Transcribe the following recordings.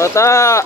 Bata!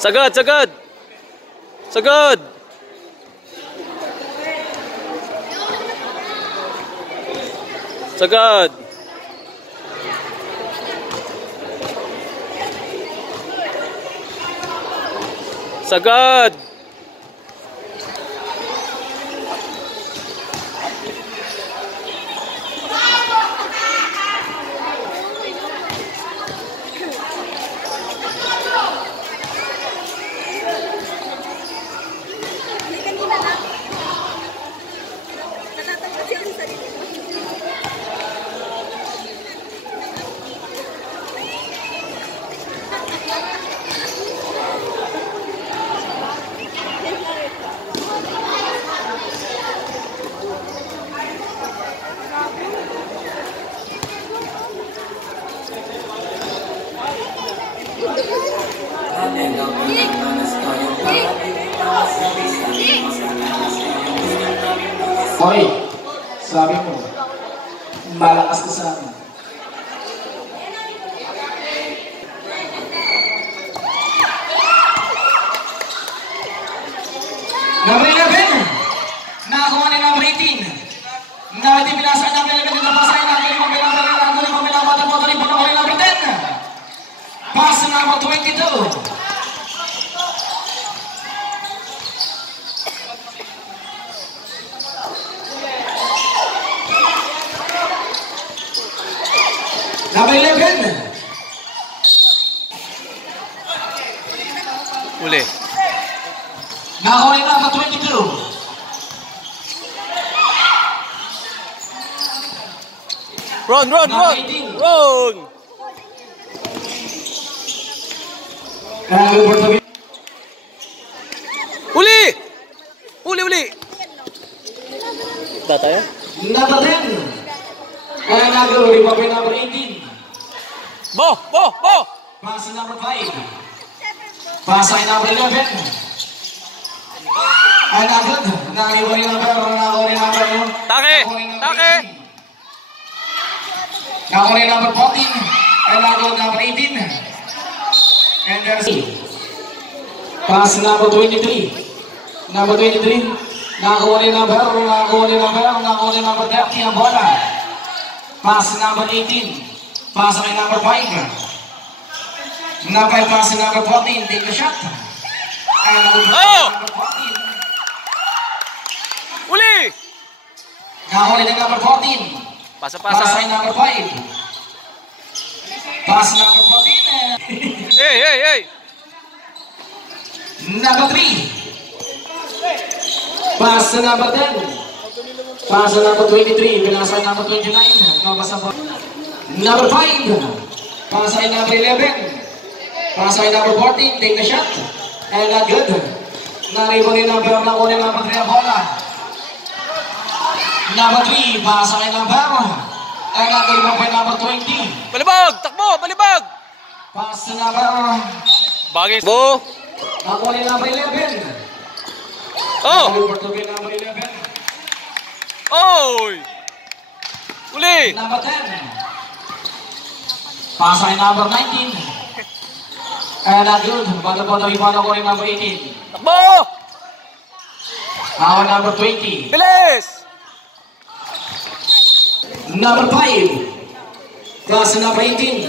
Sagad, sagad. Sagad. Sagad. Sagad. Hoy, sabi mo, malakas ka sa akin. Number 11, nakakuha ni number 18. Nakati pinasa ng number 11 na pasay na aking pamilabatan mo rin po ng number 10. Pass number 22. Number 11. Uli. Nakakuha ni number 22. Run, run, run! Run! Uli! Uli, uli! Data ya? Number 10. Kaya nagawin pa number 18. Bo! Bo! Bo! Pass number 5. Pass ay number 11. Ay nagod. Nangawin number yun. Take! Take! Nangawin number 14. Ay nagod number 18. And there's pass number 23. Number 23. Nangawin number 30 ang bola. Pass number 18. Pass ay number 5. Number pass number 14. Take a shot. And number 14. Uli! Nahuli ng number 14. Pasa-pasa. Pass ay number 5. Pass number 14. Hey, hey, hey! Number 3. Pass number 10. Pass number 23. Pinasa number 29. Number 5. Pass ay number 11. Pass ay number 14. Take the shot. And not good. Naribo ni number 3 ang bola. Number 3. Pass ay number. And not good number 20. Balibag! Takbo! Balibag! Pass number. Bagay. Bo! Ako ni number 11. Oh! Number 11. Oy! Uli! Number 10. Pass ay number 19. And not good. Bago po tayo ko rin number 18. Takbo! Our number 20. Bilis! Number 5. Class number 18.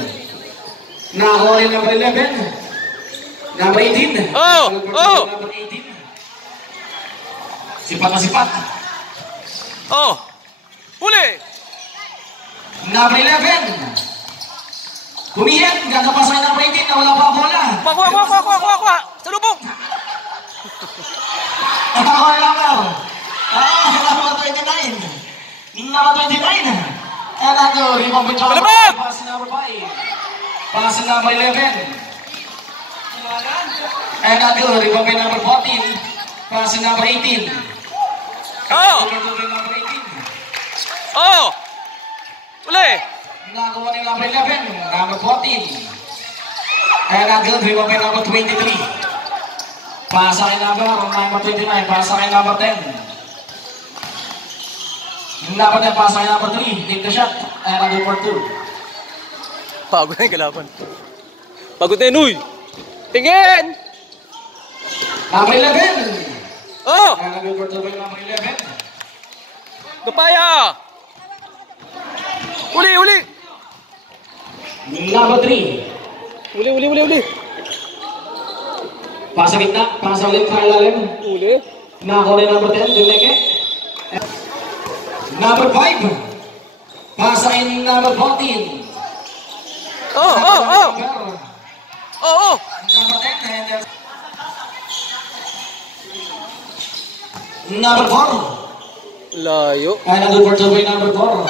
Nakakuha rin number 11. Number 18. Oh! Oh! Number 18. Sipat na sipat. Oh! Huli! Number 11. Kumihit. Gagapasa ng number 18 na wala pa ang bola. Kuha! Sa lubong! Nakakuha rin number. Number 29. Number 29. And ako, rebound by John. Balabag! Pass number 5. Pass number 11. And ako, rebound by number 14. Pass number 18. Oh! Number 18. Oh! Huli! Nakakuha ni number 11. Number 14. And ako, rebound by number 23. Pasa kay number 29. Pasa kay number 10. Number 10, pasa kay number 3. Take the shot. And ako for 2. Pagod na yung kalaban. Pagod na yun, uy! Tingin! Number 11. Oh! And ako for 2 by number 11. Gapaya! Huli! Number 3. Huli! Pasa gitna. Pasa ulit sa ilalim. Huli? Nakakuha ni number 10. Dumeke. Number 5. Pasa kay number 14. Oh! Number 10. And number 4. Layo. And ako for 2 by number 4.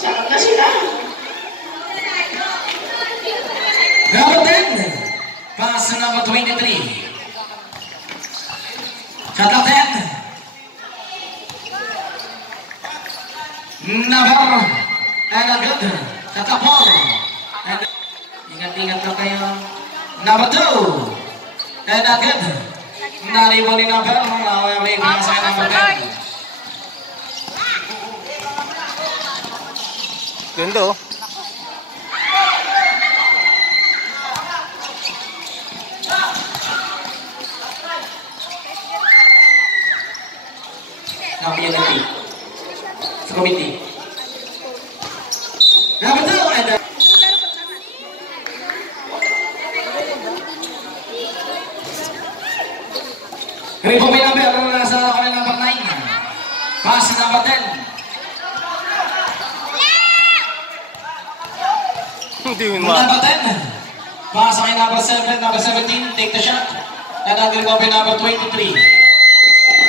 Saan na sila? Number 10. Pass number 23. Shot of 10. Number. And a good. Shot of 4. And ingat-ingat na kayo. Number 2. And a good. Naribo ni number. May pinasa number 10. Ganda oh. Community. Committee. Number 2 and Ripo may number nasa kanya number 9. Pass number 10. Hindi mo ma. Number 10. Pass kay number 7, number 17. Take the shot. And ang Ripo may number 23.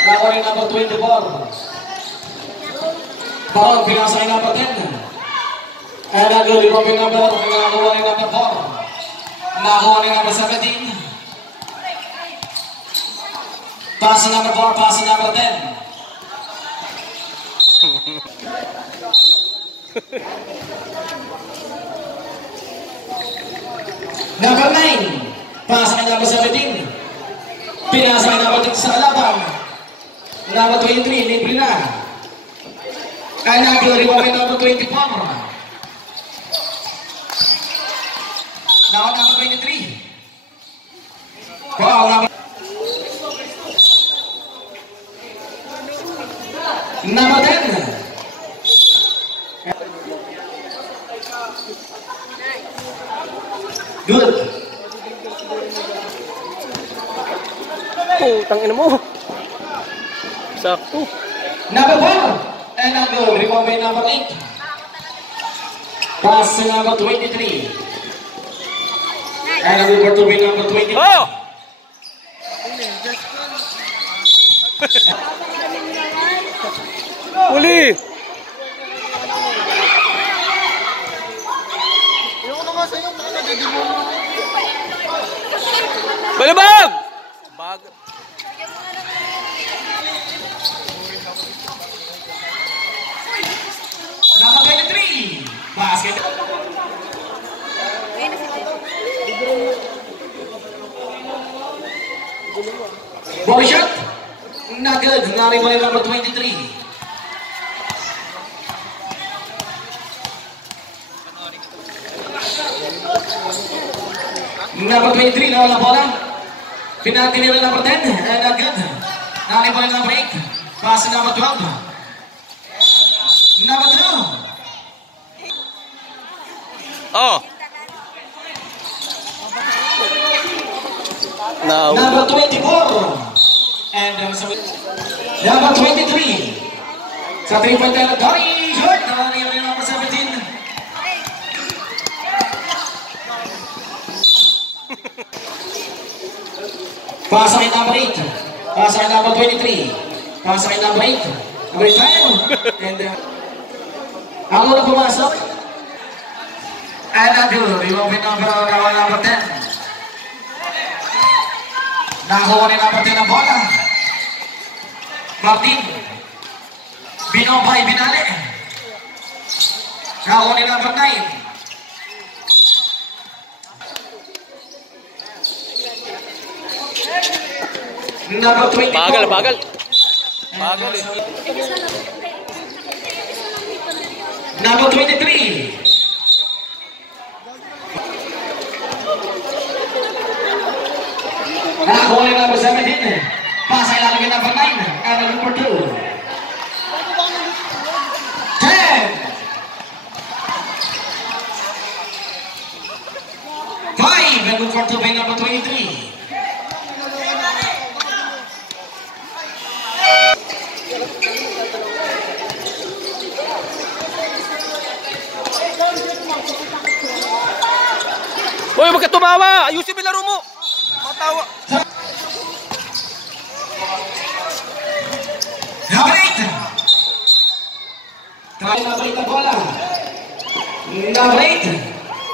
Nakakuha rin number 24. Baron, pinasa kay number 10. And ang Ripo may number, nakakuha rin number 4. Nakakuha rin number 17. Pass number 4, pass number 10. Number 9, pass kay number 17. Pinasa kay number 6 sa kalaban. Number 23, libre na. Kaya nag-lari mo kay number 24. Now number 23. Wow, number 10. Good. Putang ina mo. Sakto. Number 4. And ang goal, remove by number 8. Pass to number 23. And ang over to by number 20. Oh! Huli! Balabag! Bag. Number 23. Basket. Ball shot. Not good. Not even number 23. Number 23 na wala bola. Pinati nila number 10. And not good. Nani ball number 8. Pass to number 12. Number 2. Oh. Now. Number 24. And number 23. Sa 3-point line, Donnie Jordan. Nani ball number 17. Pass kay number 8. Pass kay number 23. Pass kay number 8. Number 5. And ang unang pumasok. And remove number 10. Nakuha ni number 10 ang bola. Martin. Binobay, binali. Nakuha ni number 9. Number 24. Bagal, bagal. Bagal eh. Number 23. Nakakuha ni number 17. Pasay lalagay number 9. And number 2. 10. 5. And number 2 by number 23. Hoy, wag ka tumawa! Ayusin mo yung laro mo! Matawa! Number 8! Try number 8 ang bola. Number 8!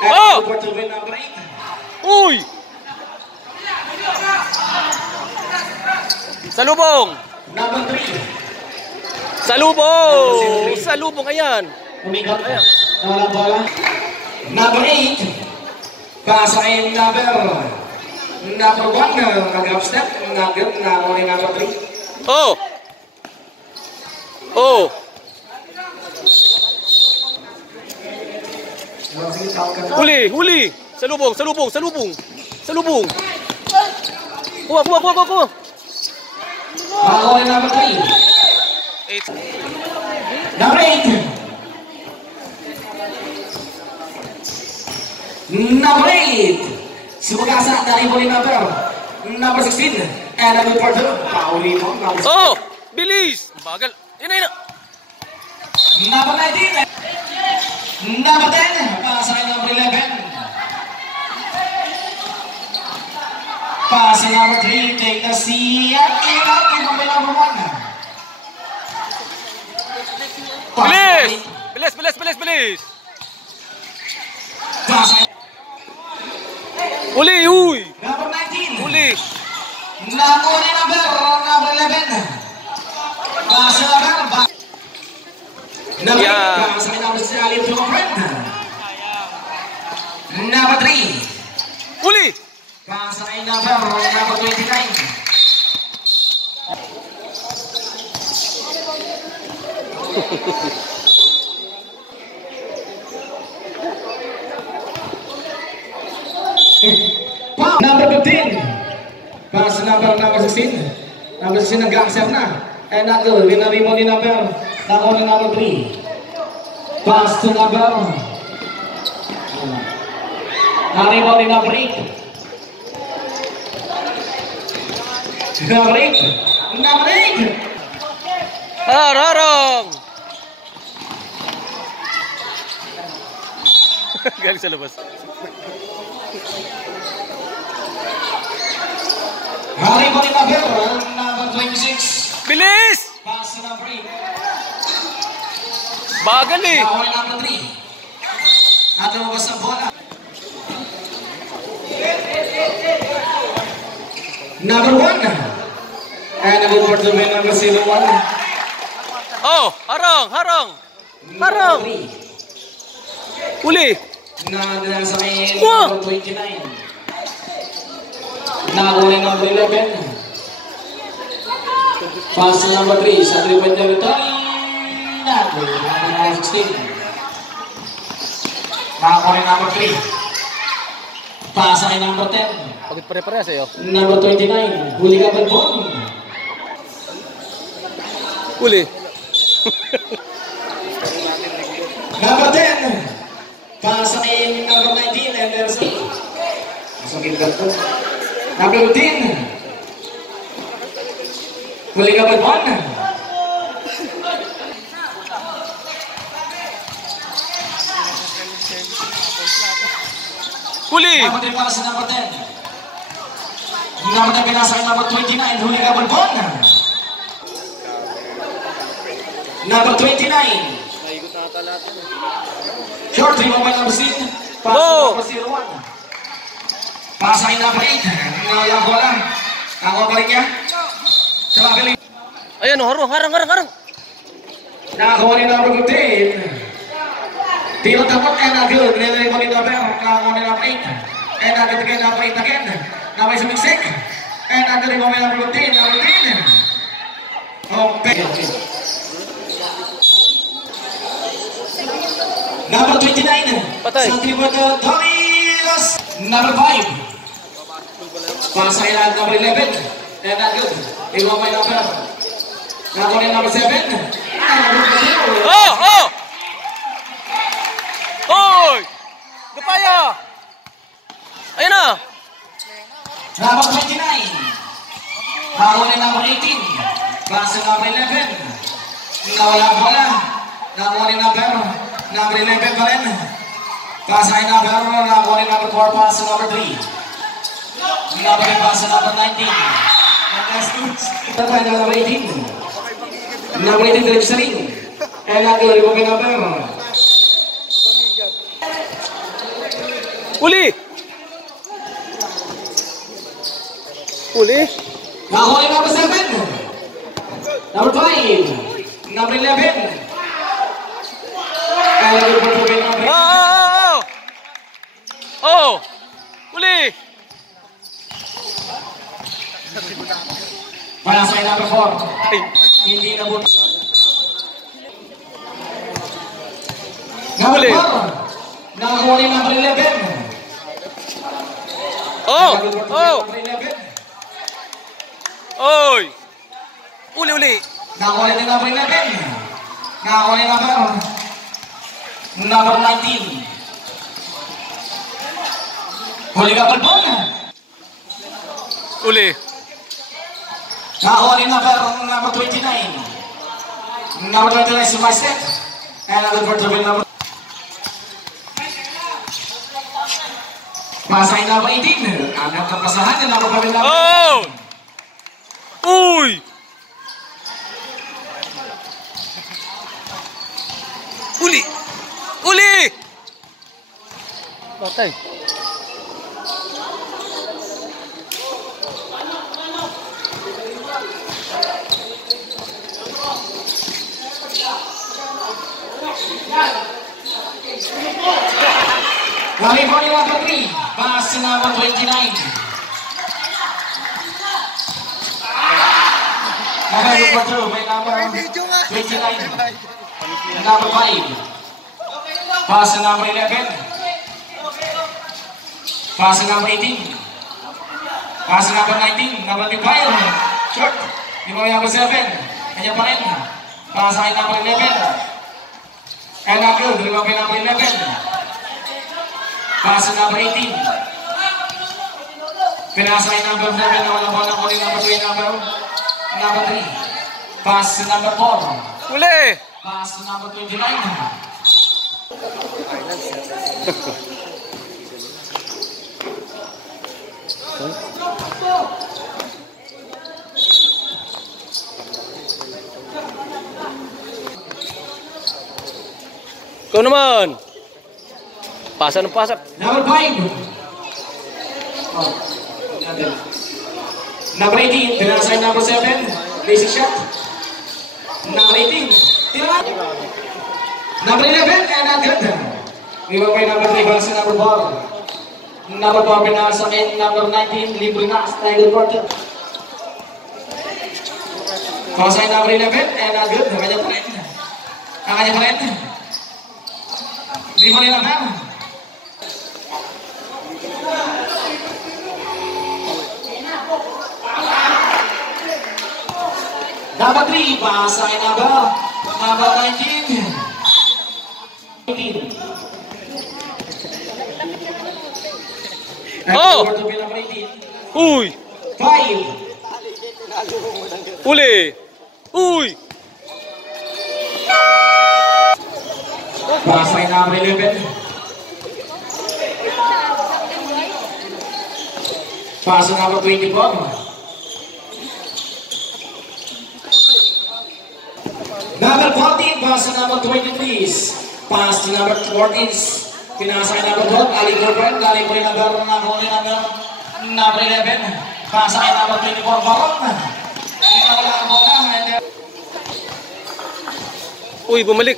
Oh! Number 8. Uy! Salubong! Number 3. Salubong! Salubong, ayan! Umikot. Nawalang bola. Number 8. Pasa kay number 1. Nag-up step. Nakuha number 3. Oh! Oh! Huli! Huli! Salubong! Salubong! Salubong! Salubong! Kuha! Kuha! Kuha! Kuha! Kuha! Nakuha number 3. 8. Number 8. Number 8. Sumagasa dari boli number 16. And number 4. Pauli mo. Oh! Bilis! Bagal! Yan na! Number 19. Number 10. Pasa kay number 11. Pasa number 3. Take the C. At ilang number 1. Bilis! Bilis! Bilis! Bilis! Bilis! Pasa Uli! Uy! number 19. Uli! Nakuha ni number 11. Pasa number Yeah. 8. Pasa kay number 6. Number 3. Uli! Pasa kay number 29. Number 15. Pass number 16. Number 16 nag-accept na. And naku, winari mo ni number. Naku ni number 3. Pass to number. Nari mo ni number 8. Number 8. Number 8. Hararong! Galing sa labas. Hari mo ni number 26. Bilis! Pass to number 8. Bagal eh! Naku ni number 3. Natumabas ang bola. Number 1. And number 4 by number 01. Oh! Harong! Harong! Harong! Uli! Nadala sa kay Wow! number 29. Nakuli number 11. Pass to number 3. Sa 3-point territory. Nakuli number 16. Nakuli number 3. Pass kay number 10. Pagod pare-pare sa'yo. Number 29. Huli ka balbon. Uli. Number 10. Pasain number 19, Anderson. Masukin ka to. Number 15. Huli ka ba doon? Huli. Number 3 para sa number 10. Number 10 pinasa number 29, huli ka ba doon? Number 29. Short, lima pa number 6. Pass number 01. Pasahin number 8. Nalang bola. Ako pa rin niya. Traveling. Ayan, harang. Nakakuha ni number 15. Tiro tapos and agad. Nilagay ko ni number. Nakakuha ni number 8. And agad kay number 8 again. Namay sumiksik. And agad rin mo may number 15. Number 10. Okay. Number 29. Patay. Santiago Dorilos. Number 5. Pasay na number 11. And not good. Iwan may number. Nakakuha ni number 7. Oh! Hoy! Gapaya! Ayan na! Number 29. Nakakuha ni number 18. Pasay number 11. Nawala bola. Nakakuha ni number 11 pa rin. Pasay number 1. Nakakuha ni number 4. Pass number 3. Number 8 pass number 19. Number 18. Number 18 Philip Saring. And nakakuha ni number. Uli! Nakakuha ni number 7. Number 5. Number 11. Oh! Uli! Para sa number 4. Ay! Hindi na buto. Number 4. Nakakuha ni number 11. Oh! Number 11. Oy! Uli! Nakakuha ni number 11. Nakakuha ni number 19. Huli ka palpon. Uli! Nakakuha ni number 29. Number 29 si Maistek. And another portable number. Pasay number 18. Ang kapasahan na number 11. Oh! Uy! Uli! Patay. Kali po ni number 3. Pass number 29. Number 2 may number 29. Number 5. Pass number 11. Pass number 18. Pass number 19. Number 25. Short. Di mo number 7. Kanya pa rin. Pass ay number 11. And number 2. Di mo number 11. Pass number 18. Pinasa ay number 7. Nawala po ng ulit number 2. Number 3. Pass number 4. Uli! Pass number 29. Ikaw naman! Pasa ng pasa. Number 5. Oh. Number 18. Pinasa ay number 7. Basic shot. Number 18. Tira. Number 11. And agad. Iba pa yung number 3. Bala sa number 4. Number 4 pinasa ay number 19. Libre na. Tiger quarter. Pasa ay number 11. And agad. Kanya pa rin. Kanya pa rin. Hindi mo nila ba? Number 3, pass ay number 19. 18. Oh! Number 18. Uy! 5. Uli! Uy! Pass ay number 11. Pass ay number 24. Number 14, pass to number 23. Pass to number 14. Pinasa kay number 12, Ali Gilbert. Dali po yung number 11. Pasa kay number 24, Baron. Wala ang bola. Uy, bumalik.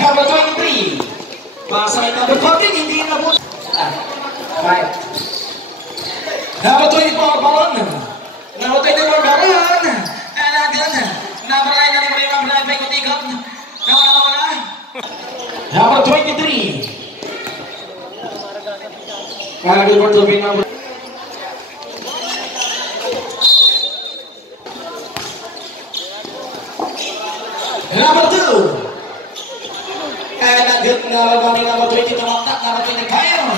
Number 23. Pasa kay number 14, hindi na po. Right. Number 24, Baron. Number 24, Baron. And again, number 9 na rin yung number 9, Pekutikot. Nawala. Number 23. Kaya Gilbert to be number. Number 2. And again, number 20, tumaktak. Number 20, Kyle.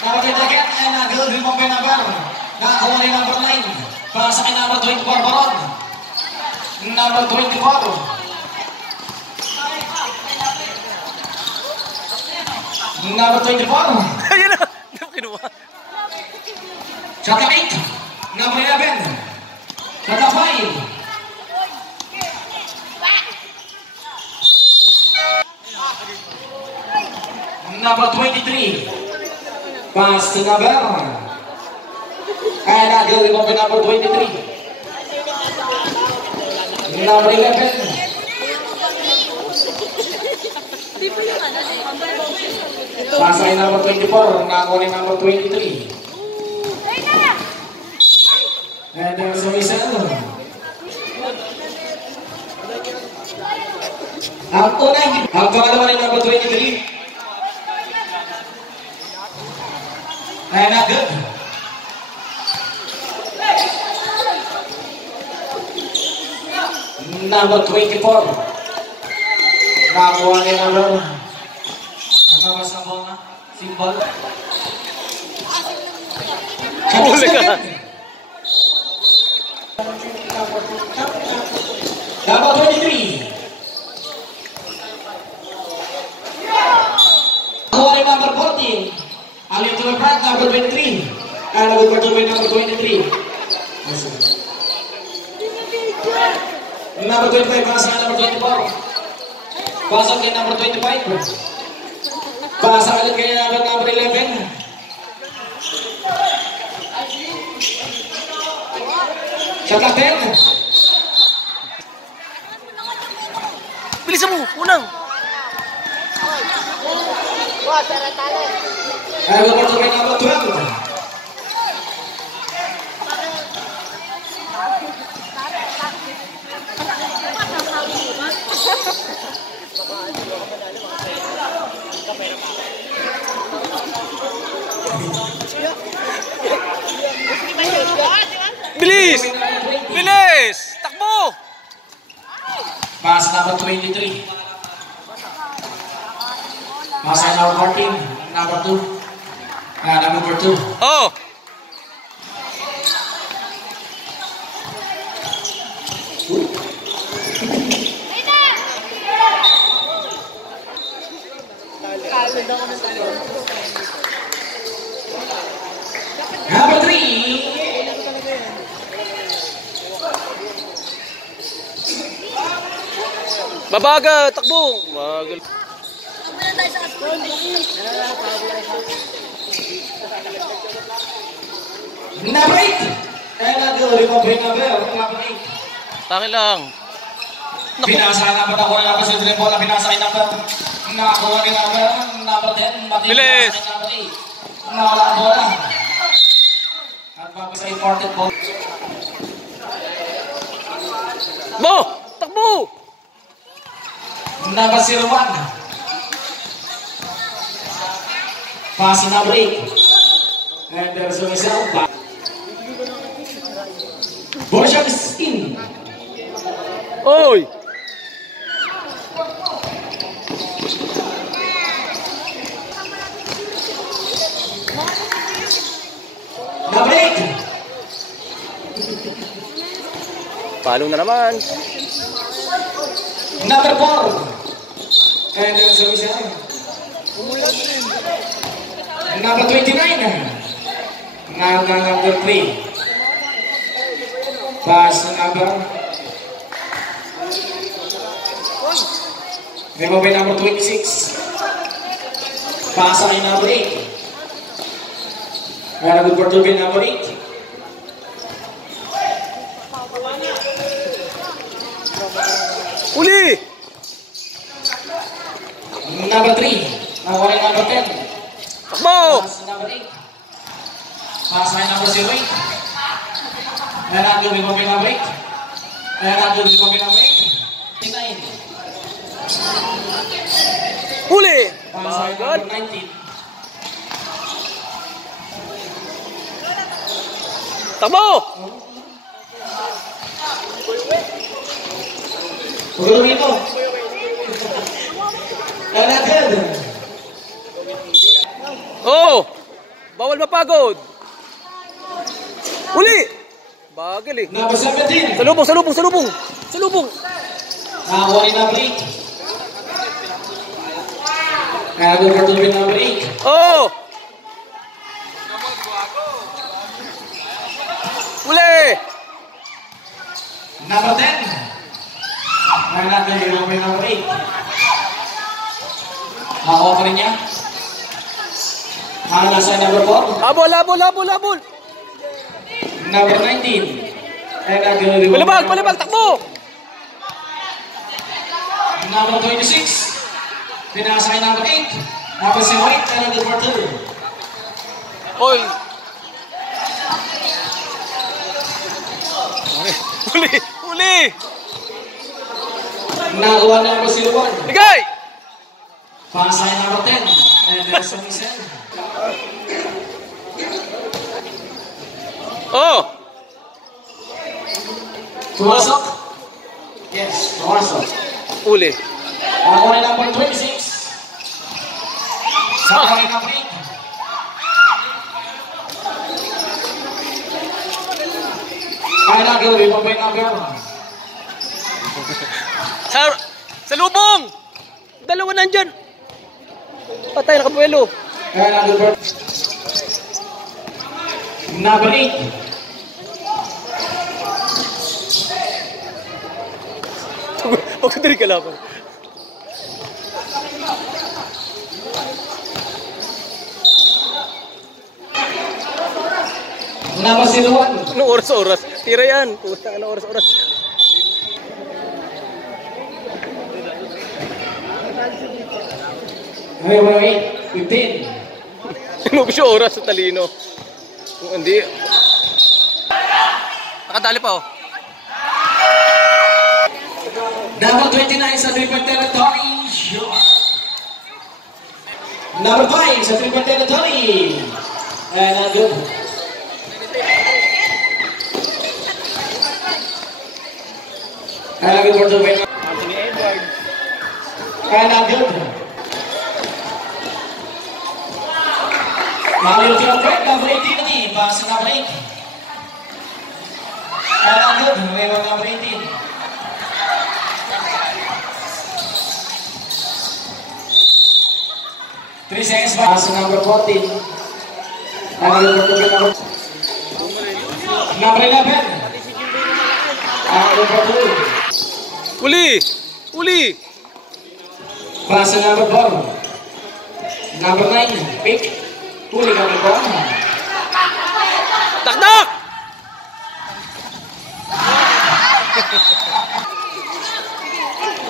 Number 20 again, and again, rimong number. Nakakuha ni number 9. Para sa akin number 24, Baron. Number 24. Number 24. Ayun na! Hindi mo kinuha. Shot 8. Number 11. Shot 5. Number 23. Pass to number. And again, number 23. Number 11. Pass ay number 24. Nakakuha ni number 23. And there's a whistle. Ang pangalawa ni number 23. And not good. Number 24. Nakakuha ni number. Nagkawas na bola. Simbol. Huli ka. Number 23. Nakakuha ni number 14. Alin to the front, number 23. And number 23. Number 25, pasok kay number 24. Pasok kay number 25. Pasok ulit kay number 11. Shot clock 10. Bilisan mo! Unang! And number 2 kay number 12. Bilis! Bilis! Takbo! Pass number 23. Pass ay number 14. Number 2. Number 2. Oh! Number 3. Babaga! Takbo! Bagal. Number 8. And recovery number 8. Tangin lang. Naku. Pinasa number ako na si Drembo na pinasa kay number. Nakakuha ni number 10. Bilis! Number 8. Nawala ang bola. At bago sa imported ball. Bo! Takbo! Number 01. Pass number 8. And there's a result. shot is in. Oy! Number 8. Palong na naman. Number 4. And then service yan. Number 29. Number 3. Pass number. Remove by number 26. Pass kay number 8. Very good for to be number 8. Uli! Number 3. Nakuha rin number 10. Takbo! Pass number 8. Pass kay number 08. And I'm going to be number 8. And I'm going to be number 8. 9. Uli! Pass kay Bagad! number 19. Takbo! Huwag dito. Kalagad. Oh! Bawal mapagod! Uli! Bagal eh. Number 17. Salubong, salubong, salubong! Salubong! Nakakuha ni number 8. Nakakuha for to be number 8. Oh! Uli! Number 10. Ngayon natin yung number 8. Nakakuha pa rin niya. Nasa number 4. Habol, habol, habol, habol! Number 19. And nag-remove. Palibag, palibag, takbo! Number 26. Pinasa kay number 8. Number 08. And number 2. Oy! Uli! Uli! Nakakuha number 01. Ligay! Pasa kay number 10. And there's a missile. Oh! Tumasok. Yes, tumasok. Uli. Nakakuha ni number 26. Nakakuha ni number 8. Ay, nag-iwi pa ba yung number? Sa lubong! Dalawa nandyan! Patay, nakapuelo. Ay, nag-iwi. Number 8. Pagkadali ka laban. Number 01. Anong oras-oras? Tira yan. Pusta ka na oras-oras. Wait. 15. Sinubi siya oras sa talino. Kung hindi... Nakadali pa oh. Number 29 sa triple territory. Number 5 sa triple territory. And not good. And not good for the win. And not good. Mario Fielder, number 18. Pass to number 8. And not good. We have number 18. Three seconds pass to number 14. Number 11. Number 2. Uli! Uli! Pass to number 4. Number 9. Pick. Uli number 4. Takdak!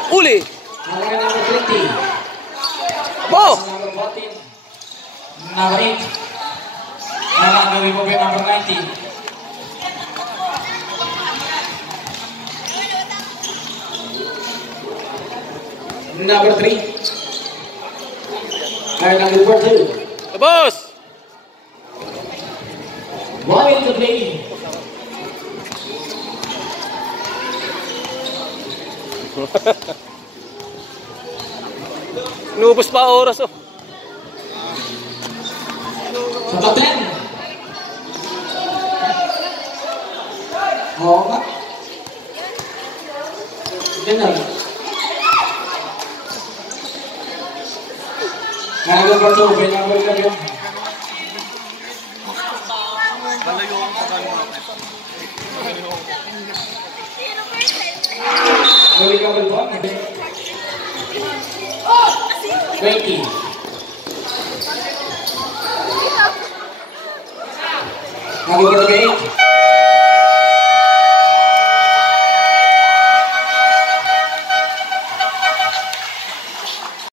Uli! Number 20. Bo! Number 14. Number 8. Nalagawin mo ba yung number 19? Number 3. And number 2. Labos! 1 minute to play. Inubos pa oras oh. Sa top 10. Oo nga. Yan na. Nagawa pa ito. Pinagawal lang yun. Nagawa ka ba ito? 20. Nagawa ka ba ito?